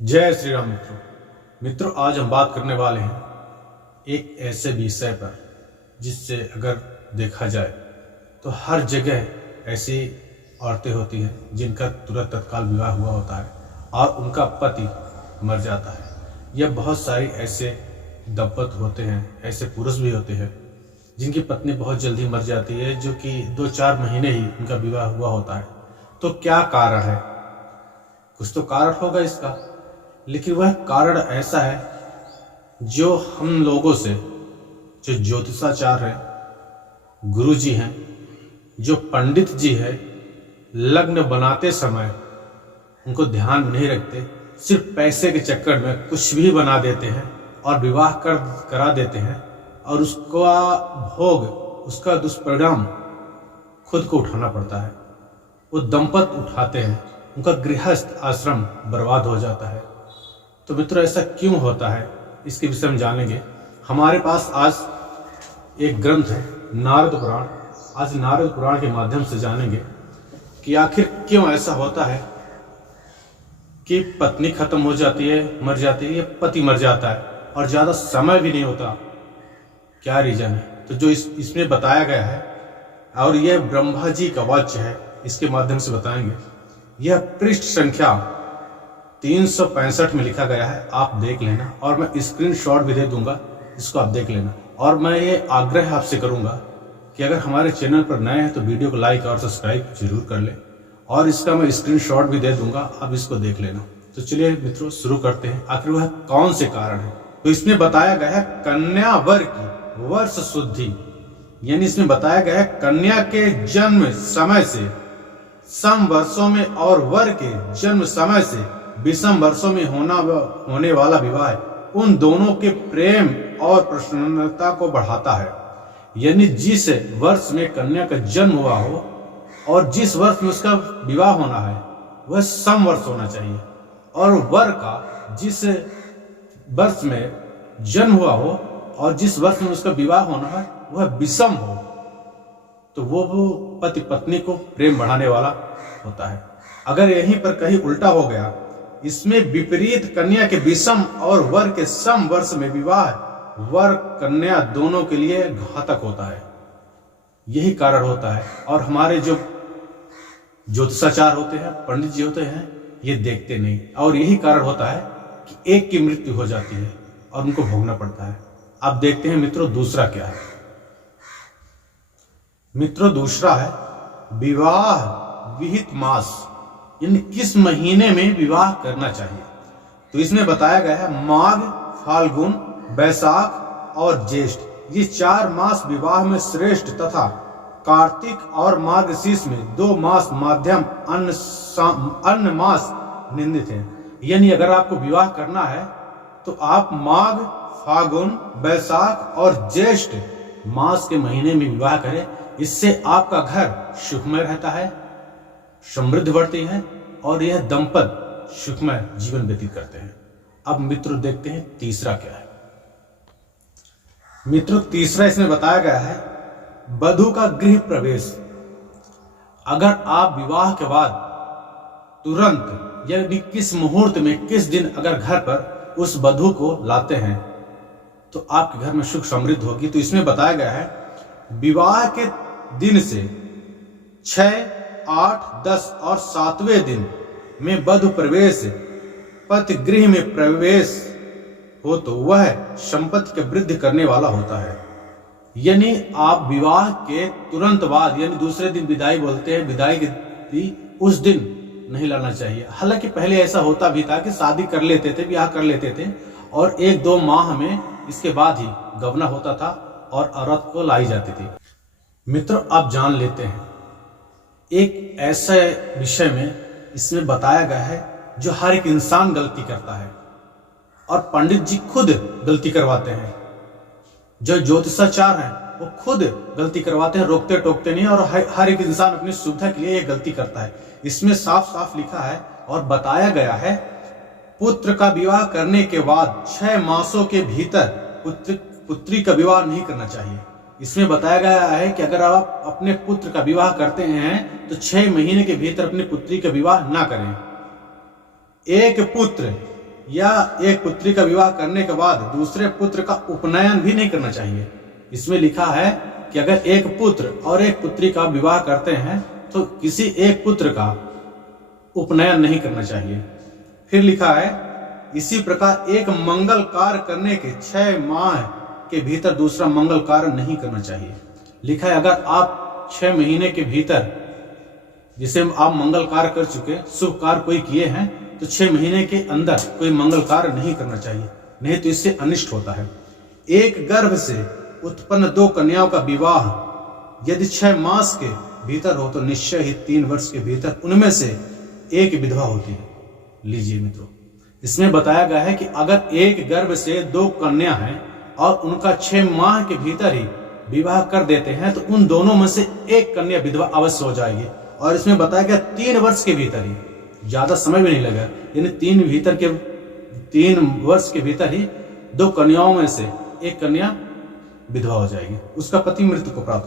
जय श्री राम मित्रों, आज हम बात करने वाले हैं एक ऐसे विषय पर जिससे अगर देखा जाए तो हर जगह ऐसी औरतें होती हैं जिनका तुरंत तत्काल विवाह हुआ होता है और उनका पति मर जाता है। यह बहुत सारी ऐसे दंपत होते हैं, ऐसे पुरुष भी होते हैं जिनकी पत्नी बहुत जल्दी मर जाती है, जो कि 2-4 महीने ही उनका विवाह हुआ होता है। तो क्या कारण है? कुछ तो कारण होगा इसका, लेकिन वह कारण ऐसा है जो हम लोगों से, जो ज्योतिषाचार्य हैं, गुरु जी हैं, जो पंडित जी हैं, लग्न बनाते समय उनको ध्यान में नहीं रखते, सिर्फ पैसे के चक्कर में कुछ भी बना देते हैं और विवाह करा देते हैं और उसका भोग, उसका दुष्परिणाम खुद को उठाना पड़ता है। वो दंपत उठाते हैं, उनका गृहस्थ आश्रम बर्बाद हो जाता है। तो मित्रों, ऐसा क्यों होता है, इसके विषय में जानेंगे। हमारे पास आज एक ग्रंथ है नारद पुराण। आज नारद पुराण के माध्यम से जानेंगे कि आखिर क्यों ऐसा होता है कि पत्नी खत्म हो जाती है, मर जाती है, या पति मर जाता है और ज़्यादा समय भी नहीं होता। क्या रीजन है? तो जो इसमें बताया गया है, और यह ब्रह्मा जी का वाक्य है, इसके माध्यम से बताएंगे। यह पृष्ठ संख्या 365 में लिखा गया है, आप देख लेना, और मैं स्क्रीनशॉट भी दे दूंगा, इसको आप देख लेना। और मैं ये आग्रह आपसे करूंगा कि अगर हमारे चैनल पर नए हैं तो वीडियो को लाइक और सब्सक्राइब जरूर कर ले, और इसका मैं स्क्रीनशॉट भी दे दूंगा, आप इसको देख लेना। तो चलिए मित्रों, शुरू करते हैं। आखिर वह कौन से कारण है? तो इसमें बताया गया है कन्या वर की वर्ष शुद्धि, यानी इसमें बताया गया है कन्या के जन्म समय से सम वर्षों में और वर के जन्म समय से विषम वर्षों में होने वाला विवाह उन दोनों के प्रेम और प्रसन्नता को बढ़ाता है। यानी जिस वर्ष में कन्या का जन्म हुआ हो और जिस वर्ष में उसका विवाह होना है वह सम वर्ष होना चाहिए, और वर का जिस वर्ष में जन्म हुआ हो और जिस वर्ष में उसका विवाह होना है वह विषम हो, तो वो पति पत्नी को प्रेम बढ़ाने वाला होता है। अगर यहीं पर कहीं उल्टा हो गया, इसमें विपरीत कन्या के विषम और वर के सम वर्ष में विवाह वर कन्या दोनों के लिए घातक होता है। यही कारण होता है, और हमारे जो ज्योतिषाचार्य होते हैं, पंडित जी होते हैं, ये देखते नहीं, और यही कारण होता है कि एक की मृत्यु हो जाती है और उनको भोगना पड़ता है। अब देखते हैं मित्रों दूसरा क्या है। मित्रों दूसरा है विवाह विहित मास, यानी किस महीने में विवाह करना चाहिए। तो इसमें बताया गया है माघ, फाल्गुन, बैसाख और ज्येष्ठ, ये 4 मास विवाह में श्रेष्ठ तथा कार्तिक और मार्गशीर्ष में 2 मास माध्यम अन्य मास निंदित है। यानी अगर आपको विवाह करना है तो आप माघ, फाल्गुन, बैसाख और ज्येष्ठ मास के महीने में विवाह करें। इससे आपका घर सुखमय रहता है, समृद्धि बढ़ती है, और यह दंपत सुखमय जीवन व्यतीत करते हैं। अब मित्रों देखते हैं तीसरा क्या है। मित्रों तीसरा इसमें बताया गया है वधू का गृह प्रवेश। अगर आप विवाह के बाद तुरंत, यानी किस मुहूर्त में, किस दिन अगर घर पर उस वधू को लाते हैं तो आपके घर में सुख समृद्धि होगी। तो इसमें बताया गया है विवाह के दिन से 6, 8, 10 और 7वें दिन में वधू प्रवेश, पति गृह में प्रवेश हो तो वह संपत्ति के वृद्धि करने वाला होता है। यानी आप विवाह के तुरंत बाद, यानी दूसरे दिन विदाई बोलते हैं, विदाई के उस दिन नहीं लाना चाहिए। हालांकि पहले ऐसा होता भी था कि शादी कर लेते थे, ब्याह कर लेते थे, और 1-2 माह में इसके बाद ही गवना होता था और औरत को लाई जाती थी। मित्रों आप जान लेते हैं एक ऐसे विषय में, इसमें बताया गया है जो हर एक इंसान गलती करता है, और पंडित जी खुद गलती करवाते हैं। जो ज्योतिषाचार्य हैं वो खुद गलती करवाते हैं, रोकते टोकते नहीं, और हर एक इंसान अपनी सुविधा के लिए ये गलती करता है। इसमें साफ साफ लिखा है और बताया गया है पुत्र का विवाह करने के बाद 6 मासों के भीतर पुत्री का विवाह नहीं करना चाहिए। इसमें बताया गया है कि अगर आप अपने पुत्र का विवाह करते हैं तो 6 महीने के भीतर अपनी पुत्री का विवाह ना करें। एक पुत्र या एक पुत्री का विवाह करने के बाद दूसरे पुत्र का उपनयन भी नहीं करना चाहिए। इसमें लिखा है कि अगर एक पुत्र और एक पुत्री का विवाह करते हैं तो किसी एक पुत्र का उपनयन नहीं करना चाहिए। फिर लिखा है इसी प्रकार एक मंगल कार्य करने के 6 माह के भीतर दूसरा मंगल कार्य नहीं करना चाहिए। लिखा है अगर आप 6 महीने के भीतर जिसे आप मंगल कार्य कर चुके, शुभ कार्य कोई किए हैं, तो 6 महीने के अंदर कोई मंगल कार्य नहीं करना चाहिए, नहीं तो इससे अनिष्ट होता है। एक गर्भ से उत्पन्न 2 कन्याओं का विवाह यदि 6 मास के भीतर हो तो निश्चय ही 3 वर्ष के भीतर उनमें से एक विधवा होती है। लीजिए मित्रों, इसमें बताया गया है कि अगर एक गर्भ से 2 कन्या हैं और उनका 6 माह के भीतर ही विवाह कर देते हैं तो उन दोनों में से एक कन्या विधवा अवश्य हो जाएगी। और इसमें बताया गया 3 वर्ष के भीतर ही, ज्यादा समय भी नहीं लगा, यानी 3 वर्ष के भीतर ही 2 कन्याओं में से एक कन्या विधवा हो जाएगी, उसका पति मृत्यु को प्राप्त होगा।